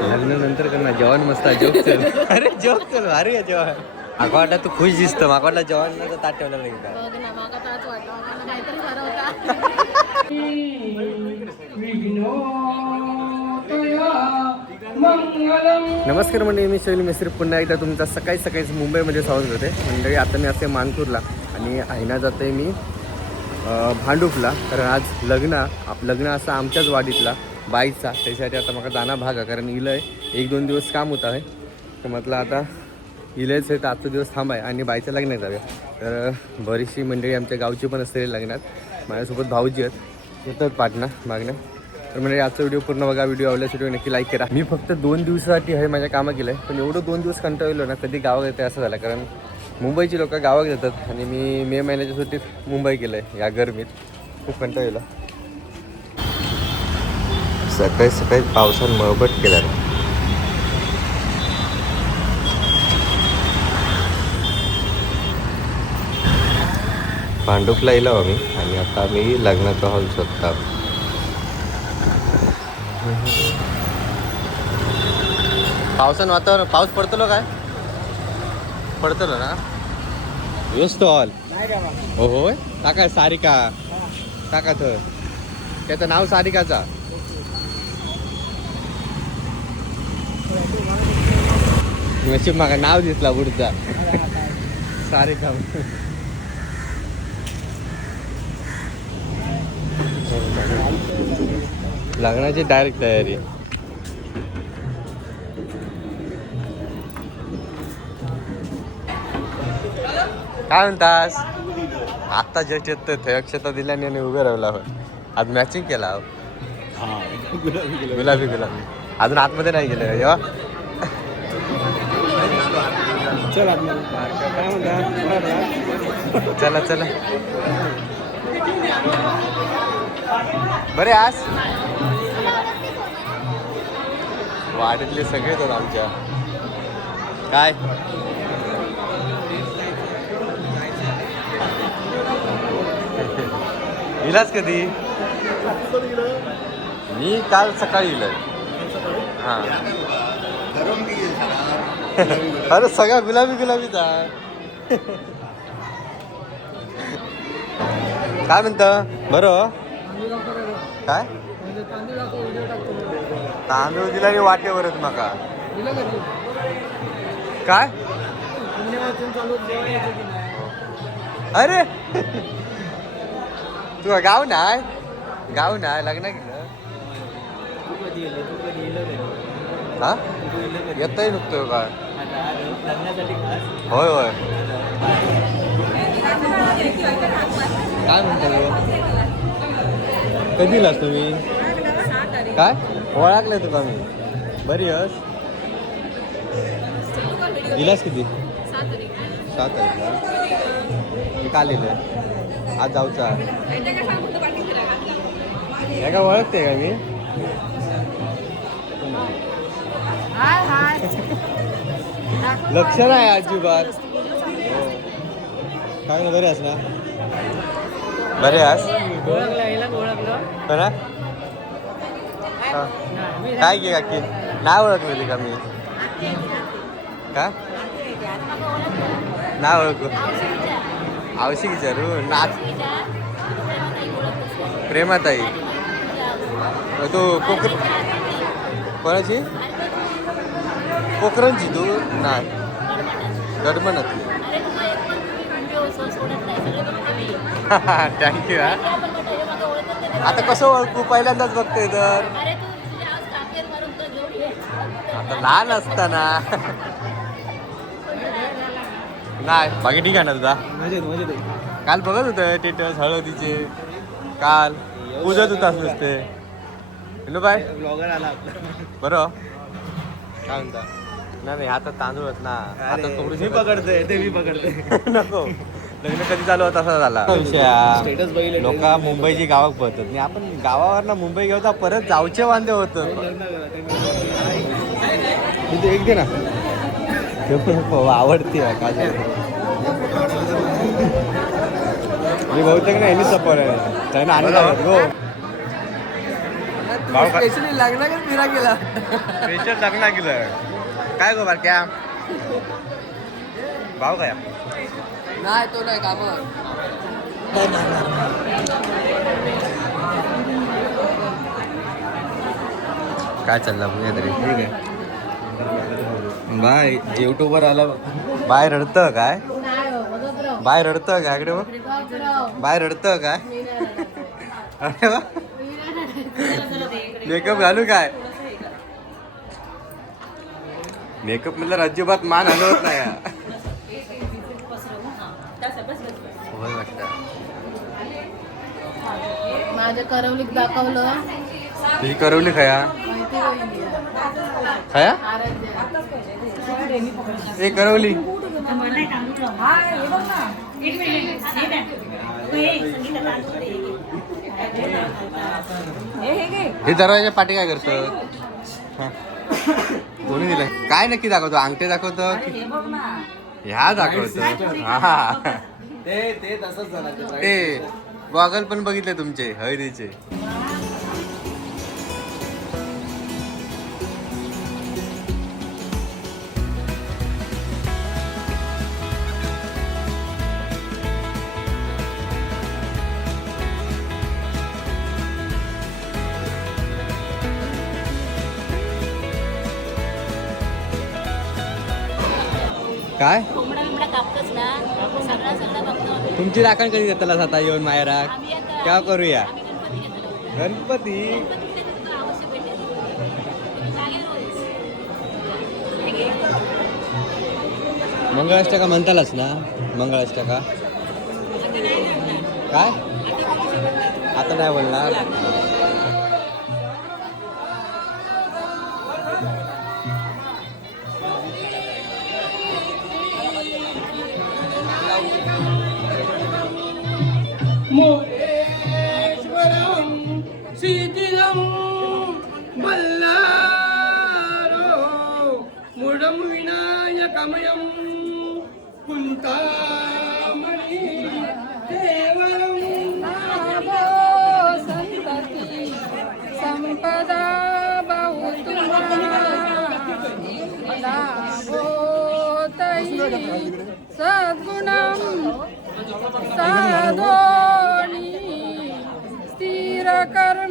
लग्नानंतर करणार. जेवण मस्त आहे जोक चल अरे जोक चल अरे या जेवण माका वाटलं तू खुश दिसतं. माका वाटलं जेवण तर ताट ठेवलं नाही का बघ ना माका तर आज वाटलं माका काहीतरी बरं होता. नमस्कार मंडळी मी शैली मिस्त्री पुन्हा एकदा तुमचा सकाळी सकाळीच मुंबईमध्ये स्वागत होते मंडळी आता मी असते मानपूरला आणि आईना जाते मी भांडूपला. कारण आज लग्न आप लग्न असं आमच्याच वाडीतला. बाईचा. त्याच्यासाठी आता मला जाणा भाग आहे कारण इलंय एक दोन दिवस काम होत आहे. तर म्हटलं आता इलंच आहे तर आजचा दिवस थांब आहे आणि बाईचं लग्न जाऊया. तर बरीचशी मंडळी आमच्या गावची पण असते लग्नात. माझ्यासोबत भाऊजी आहेत. येतात पाटणा मागण्या तर म्हणजे आजचा व्हिडिओ पूर्ण बघा. व्हिडिओ आवडल्यास व्हिडिओ नक्की लाईक करा. मी फक्त दोन दिवसासाठी हे माझ्या कामं केलं आहे पण एवढं दोन दिवस कंटाळलो ना कधी गावात येते असं झालं. कारण मुंबईची लोक गावात येतात आणि मी मे महिन्याच्या सुट्टीत मुंबई केलं आहे या गरमीत. खूप कंटाळलो. सकाळी सकाळी पावसानं मळबट केला भांडूपला येलो आम्ही. आणि आता आम्ही लग्नाचा हॉल शोधता पावसान वातावरण पाऊस पडतलो काय? पडतलो ना? व्यस्त हॉल. हो होय? काका सारिका. काका थंय त्याचं नाव सारिकाचा. नशीब म्हाका नाव दिसला पुढचा सारिका लग्नाची डायरेक्ट तयारी. काय म्हणतास? आता जस्ट येत ते अक्षता दिल्याने आणि उभे राहिला. आज मॅचिंग केला हो. गुलाबी गुलाबी. अजून आतमध्ये नाही गेले. जेव्हा चला चला. बरे आज? वाडीतले सगळे तर आमच्या. काय? इलाच कधी? मी काल सकाळी इलय हा. अरे सगळा गुलाबी गुलाबीच आहे काय म्हणतं? बरं. काय? तांदूळ दिला आणि वाटेवरच माका. काय? अरे! तू गाव नाय? गाव नाय लग्न केलं? हा? येतही नुकतं काय होय होय. काय म्हणता ग? कधी लास तुम्ही? काय? ओळखले तुका मी. बरी हस दिलास किती? सात तारीखला मी काल येलं आज जाऊचा. हे का ओळखते का मी? लक्ष नाही अजिबात. काय ना बरे आहेस ना? बरे आहेस? बरं? काय घे काकी? नाही ओळखलेली का मी? का? नाही ओळखू आवश्यक विचारू हो. नाच प्रेमाताई. तू कोकर कोणाची? कोकरांची तू नाही. गडमनातली थँक्यू हा. आता कसं ओळखू? पहिल्यांदाच बघतोय तर. आता लहान असताना. नाही बाकी ठीक आहे ना तुझा? काल बघत होतं टेटस हळदीचे. काल पूजत होतास नुसते हॅलो बाय ब्लॉगर आला. बरं. काय म्हणता? नाही नाही आता तांदूळच ना. आता मी पकडतोय ते मी पकडतोय. नको. लग्न कधी चालू होता असा झाला. स्टेटस बघितलं लोक मुंबईची गावात पळतात. आणि आपण गावावर ना मुंबई घेऊता परत जाऊचे वांदे होत तिथे एक दे ना. आवडते मी बहुतेक ना यांनी सपोर आहे. त्याने आणला गो भाऊ का स्पेशली लग्नाकडे फिरा गेला स्पेशल लग्न केलं काय गो बारक्या भाऊ काय नाही तो नाही कामावर काय चाललं बघूया तरी ठीक आहे बाय युट्यूबवर आलं बाय रडतं काय. बाय रडतं काय इकडे बघ. बाय रडतं काय. अरे वा. मेकअप घालू काय मेकअप मधलं अजिबात मान हलवत नाही हा. होय वाटतं. माझ्या करवलीत दाखवलं. ही करवली खया. माहिती खया? आराध्य. ए करवली. हे दरवाजा पाठी काय करतं? हा. कोणी दिलं काय नक्की दाखवतो? अंगठे दाखवतो की ह्या दाखवतो. हा. ते ते तसंच झालं. ते ते गॉगल पण बघितले तुमचे हळदीचे. काय. तुमची राखण कधी घेतला आता येऊन मायराक आता क्या करूया? गणपती रोज मंगळाष्टका म्हणतालच ना? मंगळाष्टका? काय? आता नाही बोलणार? கமயம் குந்தாமணி தேவரம் நாமோ சந்ததி சம்பதா பௌது லாபோதை சத்குணம் சாதோனி ஸ்திரகர்ம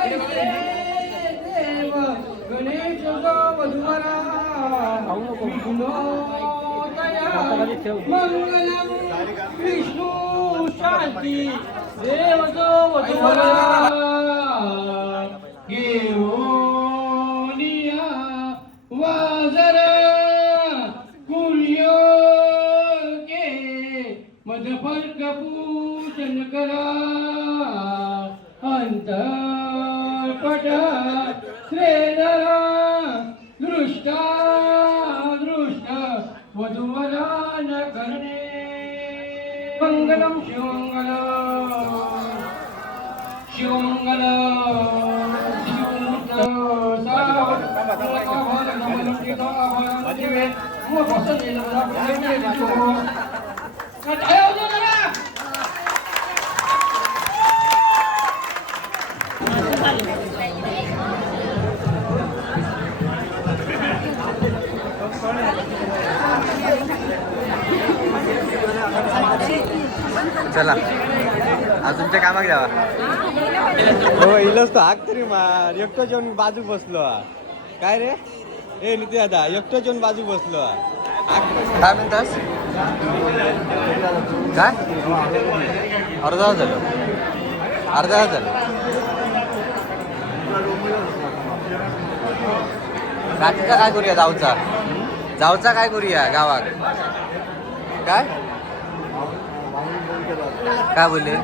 ऐसे देव गणेश वधुवरा विष्णोदया मंगलम विष्णू शांती देव जो वधुवरा घेऊनिया वाजर कुल्यो के मधफर्क पूजन करा अंतपट श्रेधरा दृष्टा दृष्ट वधुवरा न करणे मंगलम शिवमंगलम शिवमंगल चला. आज तुमच्या कामाक जावा. हो इलच तो हाक तरी मार. एकटो जेवण बाजू बसलो. काय रे? ए निती दादा एकटो जेवण बाजू बसलो. काय म्हणतास काय? अर्धा तास झालं. अर्धा तास झालं. रात्रीचा काय करूया जाऊचा? जाऊचा काय करूया गावात? काय? काय बोलले?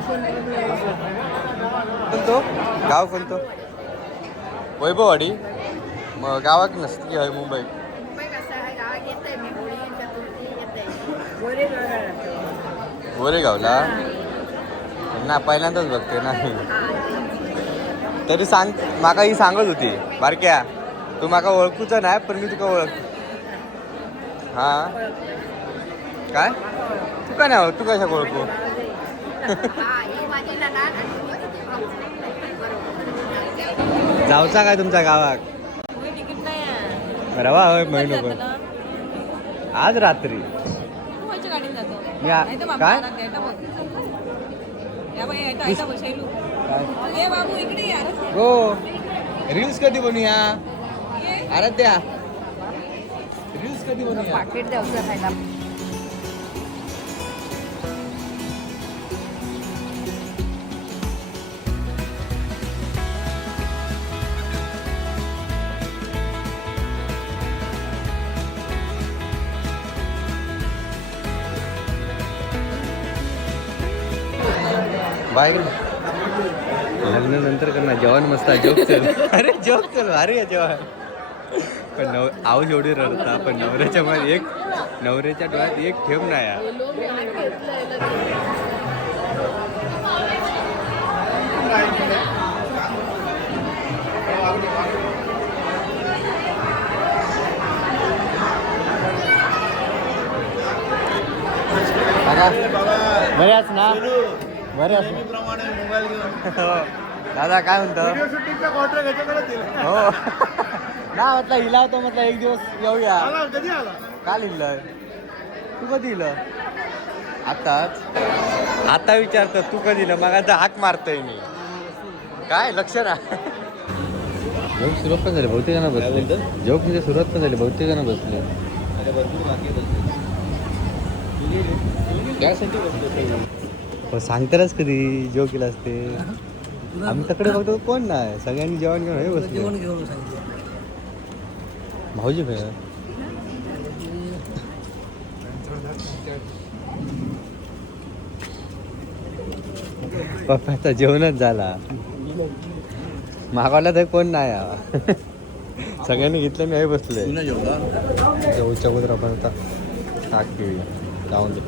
कोणतो? गाव कोणतो? वैभववाडी. मग गावात नसते की हय मुंबई. गोरेगावला? ना पहिल्यांदाच बघते ना. तरी सांग माका ही सांगत होती. बारक्या तू माका ओळखूचा नाही पण मी तुका ओळख हा? काय? तू काय नाही तू कशा ओळखू? जाऊचा काय तुमच्या गावात? रवा होय महिनो पण. आज रात्री. व्हायच्या गाडीत जातो काय? या अरे द्या हो. रील्स कधी बनूया? आराध्या. रील्स कधी बनूया? पाकिट द्यावं बाय. लग्नानंतर करणार जेवण मस्त आहे जोक चल. अरे जोक चल भारी आहे जेवण. पण नव आऊज एवढी रडता पण नवऱ्याच्या मध्ये एक नवऱ्याच्या डोळ्यात एक ठेव नाही आहे. दादा बऱ्याच हो. दादा काय म्हणतो? हो. ना म्हटलं हिला होतं म्हटलं एक दिवस येऊया. काल इल्लं तू कधी इलं आताच. आता विचारतो तू कधी इलं मग आता हाक मारतोय मी. काय? लक्ष ना जोक सुरुवात पण झाली बहुतेक जण बसले. जोक म्हणजे सुरुवात पण झाली बहुतेक जण बसले. हो, सांगतारच कधी जोक केला असते. आमच्याकडे बघतो कोण नाही. सगळ्यांनी जेवण घेऊन हे बसले भाऊजी काय पप्पाचा जेवणच झाला. मागवला तर कोण नाही हा. सगळ्यांनी घेतलं मी आहे बसलोय. जेवच्या अगोदर आपण आता ताक पिऊया. जाऊन दे.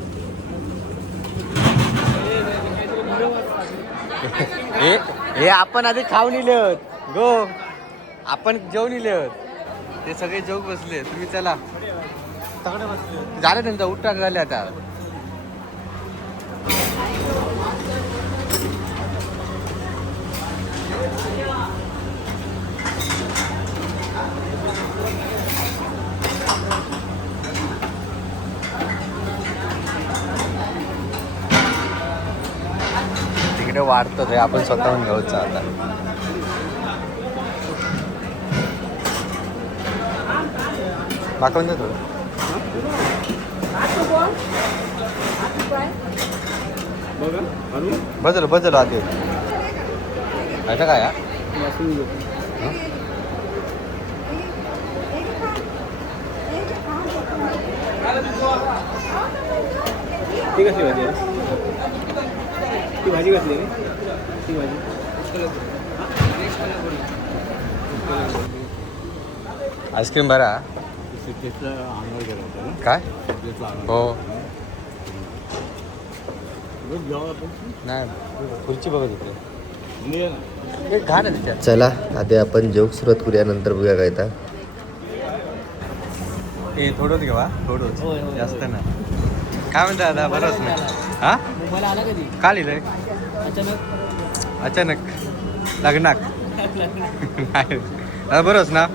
हे हे आपण आधी खाऊन इले गो आपण जेवून इले ते सगळे जेवू बसले तुम्ही चला. झालं त्यांचा उठा झाले आता. तिकडे वाढतं ते आपण स्वतःहून घ्यायचं आता माकून दे थोडं बदल बदल आधी आता काय हा? हं? भाजी आहे? ती भाजी रे. ती भाजी. आईस्क्रीम बरा? काय? हो. नाही खुर्ची बघत होते. घाण आहे त्याच्यात चला आधी आपण जोक सुरुवात करूया नंतर बघूया काय तर हे? थोडंच. घेवा थोडंच जास्त ना काय म्हणता दादा बरंच ना हा? मुंबईला आला कधी? का लिहिलंय अचानक. अचानक. लग्नाक? नाही. बरंच ना?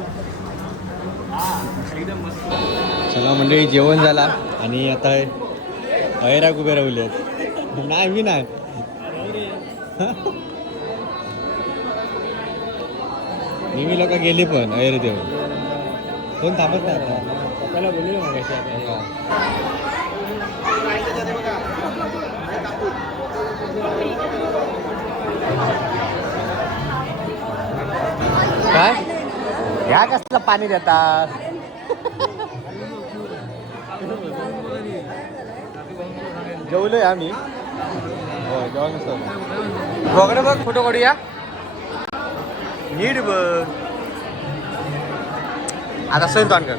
चला मंडळी जेवण झाला. आणि आता अयराक उभे राहिले नाही मी नाही. नेहमी लोक गेली पण अयर देव कोण थांबत नाही आता? बोललेलं मगाशी काय? या कसलं पाणी देतात? जेवलोय आम्ही. हो, बघडे बघ फोटो काढूया. नीट बघ. आता सण तोंड कर.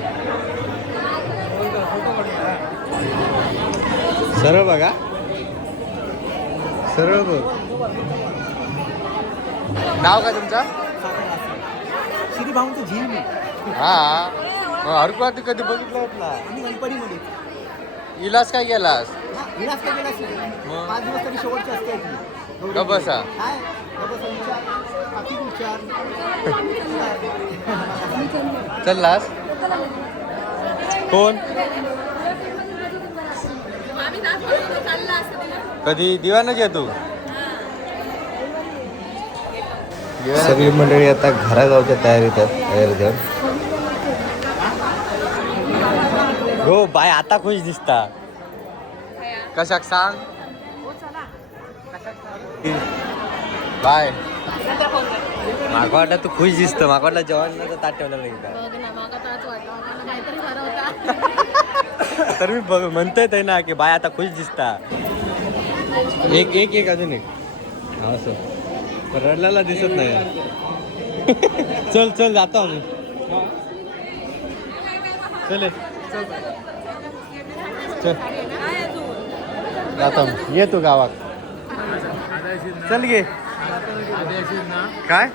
सरळ बघा. सरळ बघ. नाव काय तुमचं? श्री भाऊंचं झील मी. हा. हरकुळा तू कधी बघितलं ना आम्ही गणपतीमध्ये. इलाज काय केलास? विलास काय मग? पाच दिवस तरी शेवटची असते आपली. गौरी गप्प बसा. काय? गप्प बसा विचार बाकी विचार चललास? कोण? आम्ही नाच बनवतो चालला असतं. ते. कधी दिवानच येतो सगळी मंडळी आता घरागावच्या तयारीत आहेत हो बाय आता खुश दिसता. कशाक सांग? बाय. माका वाटलं तू खुश दिसत माका वाटलं जेवण ताट ठेवलं नाही मागं तर. तर मी बघ म्हणतोय ते ना की बाय आता खुश दिसता. एक एक एक अजून एक. हा, असं. पण रडल्याला दिसत नाही. चल चल जातो आम्ही. चल चल. जातो ये तू गावात. चल गे काय?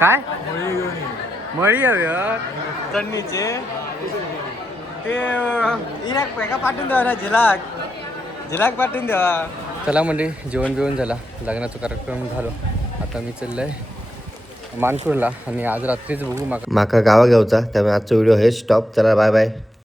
काय? मळी हवे चटणीचे. ते इराक का पाठवून द्यावा ना झिलाक. झिलाक पाठवून द्यावा चला म्हणजे जेवण बिवण झाला. लग्नाचा कार्यक्रम झालो. आता मी चाललंय मानपूरला आणि आज रात्रीच बघू माका. माका गावागावचा त्यामुळे आजचा व्हिडिओ हे स्टॉप चला बाय बाय